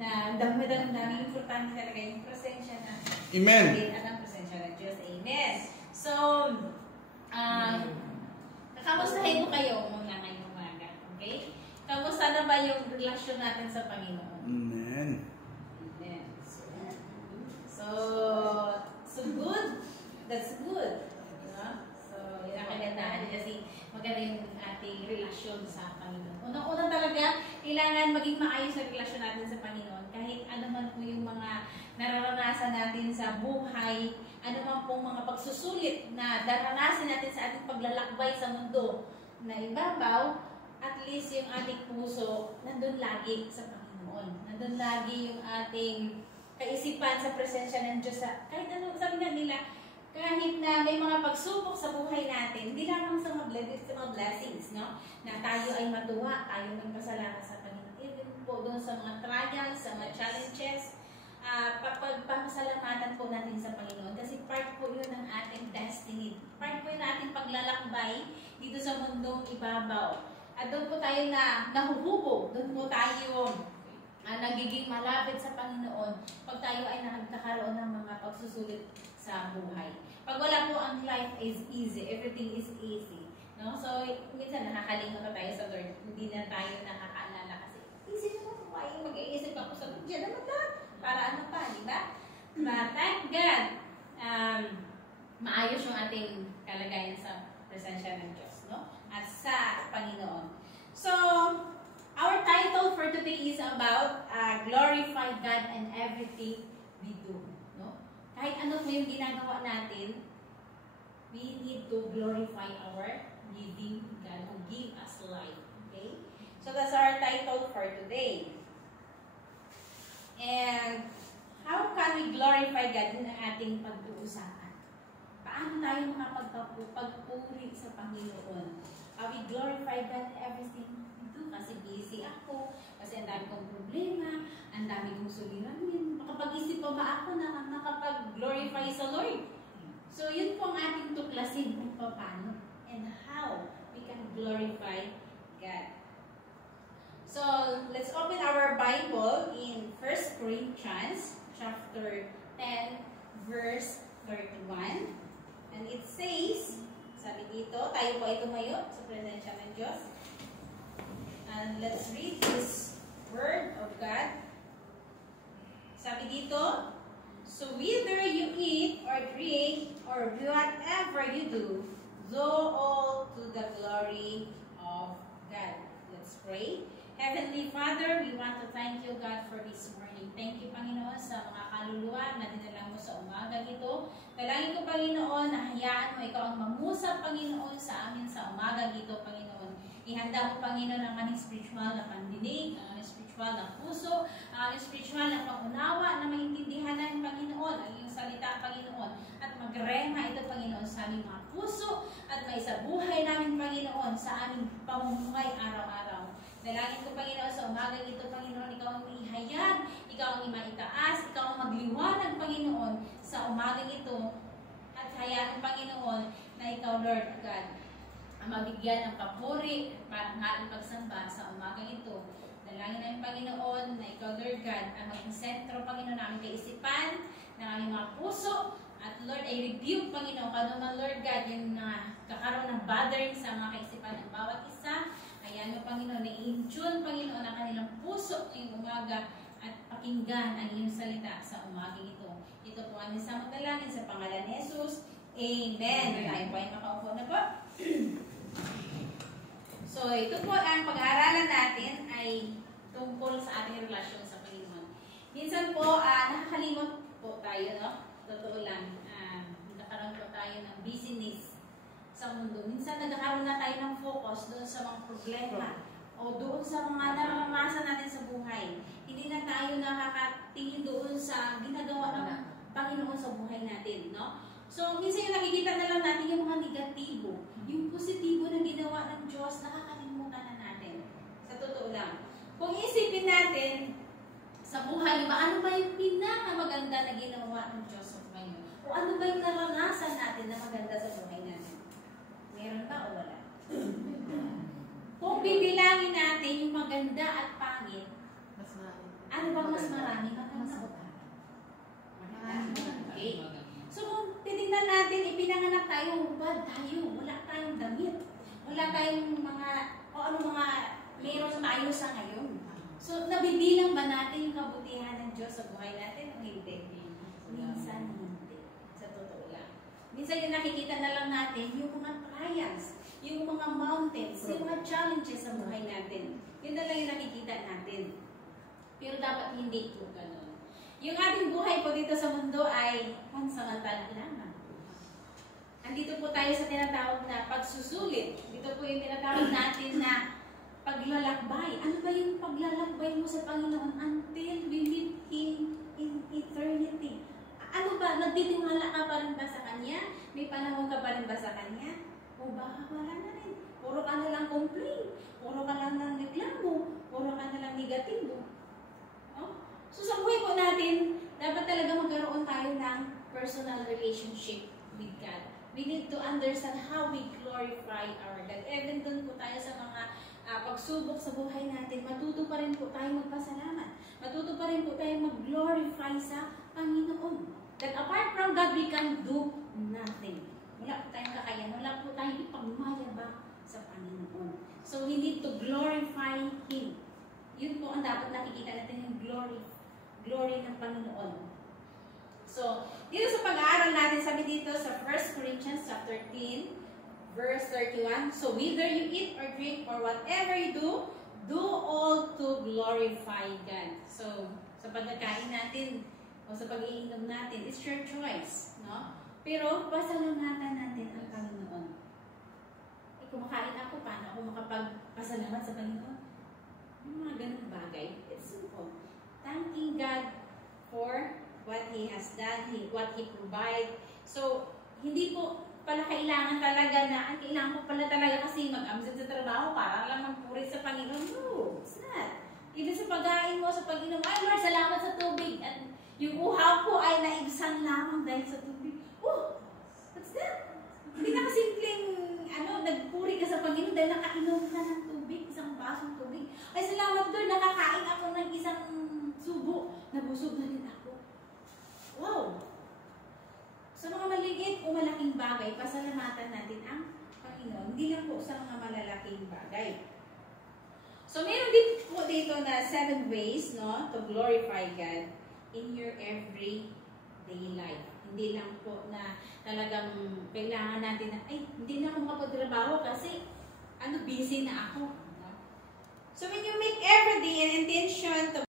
na daming importante talaga yung presensya na Amen. at ang presensya ng Diyos. Amen. So, kamustahin ko kayo muna ngayong umaga. Okay? Kamusta na ba yung relasyon natin sa Panginoon? Amen. Amen. So good. That's good. So, yun ang kagandahan kasi maganda yung ating relasyon sa Panginoon. Unang-una talaga, kailangan maging maayos ang relasyon natin sa Panginoon. Kahit ano man po yung mga nararanasan natin sa buhay, ano man pong mga pagsusulit na daranasan natin sa ating paglalakbay sa mundo na ibabaw, at least yung ating puso nandun lagi sa Panginoon. Nandun lagi yung ating kaisipan sa presensya ng Diyos. Kahit ano, sabi nga nila, kahit na may mga pagsubok sa buhay natin, hindi lamang sa mga blessings, no? Na tayo ay matuwa, tayo may pasalamat sa Panginoon. Even po doon sa mga trials, sa mga challenges, pagpapasalamatan po natin sa Panginoon kasi part po yun ng ating destiny. Part po yun ng ating paglalakbay dito sa mundong ibabaw. At doon po tayo na nahuhubog, doon po tayo nagiging malapit sa Panginoon pag tayo ay nagkakaroon ng mga pagsusulit sa buhay. Pag wala po ang life is easy, everything is easy. No? So, minsan nakakalimot na tayo sa Lord, hindi na tayo nakakaalala kasi easy naman po ay mag-iisip ako sa Lord. Diyan naman lang. Para ano pa, di ba? But thank God, maayos yung ating kalagayan sa presensya ng Diyos, no? At sa Panginoon. So, our title for today is about glorify God in everything we do, no? Kahit ano po yung ginagawa natin, we need to glorify our living God who give us life, okay? So, that's our title for today. And how can we glorify God in ating pag-uusapan? Paano tayo makapagpuri sa Panginoon? We glorify God in everything we do. Kasi busy ako, kasi ang dami kong problema, ang dami kong suliranin. Makapag-isip pa ba ako na makapag-glorify sa Lord? So, yun po ang ating tuklasin kung paano and how we can glorify God. So, let's open our Bible in 1 Corinthians chapter 10, verse 31. And it says, sabi dito, tayo po ay tumayo sa presensya ng Diyos. And let's read this word of God. Sabi dito, so whether you eat or drink or whatever you do, do all to the glory of God. Let's pray. Heavenly Father, we want to thank you, God, for this morning. Thank you, Panginoon, sa mga kaluluwa na dinala mo sa umaga ito. Dalangin ko, Panginoon, na hayaan mo ikaw ang mangusap, Panginoon, sa amin sa umaga ito, Panginoon. Ihanda mo, Panginoon, ang aming spiritual na pandinig, ang aming spiritual na puso, ang aming spiritual na pangunawa, na maintindihan ng Panginoon, ang iyong salita, Panginoon, at magrema ito, Panginoon, sa aming mga puso, at may sa buhay namin, Panginoon, sa aming pamumuhay araw-araw. Dalangin ko, Panginoon, sa umagang ito, Panginoon, ikaw ang ihayag, ikaw ang imaitaas, ikaw ang magliwanag, Panginoon, sa umagang ito. At hayaan, Panginoon, na ikaw, Lord God, ang mabigyan ng papuri para nga pagsamba sa umagang ito. Dalangin namin, Panginoon, na ikaw, Lord God, ang maging sentro, Panginoon, ng aming kaisipan, ng aming mga puso. At Lord, I rebuke, Panginoon, kano man, Lord God, yung kakaroon ng bothering sa mga kaisipan ng bawat isa. Ayan mo, Panginoon, na i-tune, Panginoon, ang kanilang puso ngayong umaga at pakinggan ang iyong salita sa umaga ito. Ito po ang isang magdalangin sa pangalan ni Jesus. Amen. Tayo po ay makaupo na po. So, ito po ang pag-aaralan natin ay tungkol sa ating relasyon sa Panginoon. Minsan po, nakakalimot po tayo, no? Totoo lang. Nagkakaroon po tayo ng business sa mundo. Minsan nagkakaroon na tayo ng focus doon sa mga problema o doon sa mga nararanasan natin sa buhay. Hindi na tayo nakakatingin doon sa ginagawa ng Panginoon sa buhay natin, no? So, minsan yung nakikita na lang natin yung mga negatibo. Yung positibo na ginawa ng Diyos, nakakalimutan na natin. Sa totoo lang. Kung isipin natin sa buhay, ano ba yung pinakamaganda na ginawa ng Diyos sa buhay? O ano ba yung naranasan natin na maganda sa buhay natin? Meron ba o wala? Kung bibilangin natin yung maganda at pangit, Ano bang mas marami? Maganda o pangit? Okay. So kung titignan natin, ipinanganak tayo, hubad tayo, wala tayong damit, wala tayong mga, o ano mga meron tayo sa ngayon. So nabibilang ba natin yung kabutihan ng Diyos sa buhay natin o hindi? Minsan hindi. Sa totoo lang. Minsan yung nakikita na lang natin, yung mga trials, yung mga mountains, yung mga challenges sa buhay natin. Yun na lang yung nakikita natin. Pero dapat hindi po ganun. Yung ating buhay po dito sa mundo ay pansamantala lamang. Andito po tayo sa tinatawag na pagsusulit. Dito po yung tinatawag natin na paglalakbay. Ano ba yung paglalakbay mo sa Panginoon until we meet Him in eternity? Ano ba? Nagtitingala ka pa rin ba sa Kanya? May panahon ka pa rin ba sa Kanya? O baka wala na rin. Puro ka na lang complain. Puro ka na lang reklamo. Puro ka na lang negatibo. No? So sa buhay po natin, dapat talaga magkaroon tayo ng personal relationship with God. We need to understand how we glorify our God. Even doon po tayo sa mga pagsubok sa buhay natin, matuto pa rin po tayo magpasalamat. Matuto pa rin po tayo mag-glorify sa Panginoon. That apart from God, we can do nothing. Wala po tayong kakayan. Wala po tayong ipagmayabang sa Panginoon. So we need to glorify Him. Yun po ang dapat nakikita natin, yung glory ng Panginoon. So, dito sa pag-aaral natin, sabi dito sa 1 Corinthians chapter 13, verse 31, so whether you eat or drink or whatever you do all to glorify God. So, sa pagkakain natin o sa pag-iinom natin, it's your choice, no? Pero, pasalamatan natin ang Panginoon. Kumakain ako, paano ako makapagpasalamat sa Panginoon? Yung mga ganung bagay, it's simple. Thanking God for what He has done, what He provide. So, hindi po pala kailangan talaga na, kailangan ko pala talaga kasi mag-absent sa trabaho para lang magpuri sa Panginoon. No, it's not. Even sa pag-ain mo, sa pag-inom, ay Lord, salamat sa tubig. At yung uhaw ko ay naibsan lamang dahil sa tubig. Oh, what's that? Hindi na kasimpleng, nagpuri ka sa Panginoon dahil nakainom ka ng tubig, isang basong tubig. Ay, salamat Lord, nakakain ako ng isang subo. Nabusog na rin ako. Wow! Sa mga maliit o malaking bagay, pasalamatan natin ang Panginoon. Hindi lang po sa mga malalaking bagay. So, meron din po dito na 7 ways, no, to glorify God in your everyday life. Hindi lang po na talagang kailangan natin na, ay, hindi na ako makapagtrabaho kasi, busy na ako. No? So, when you make every day an intention to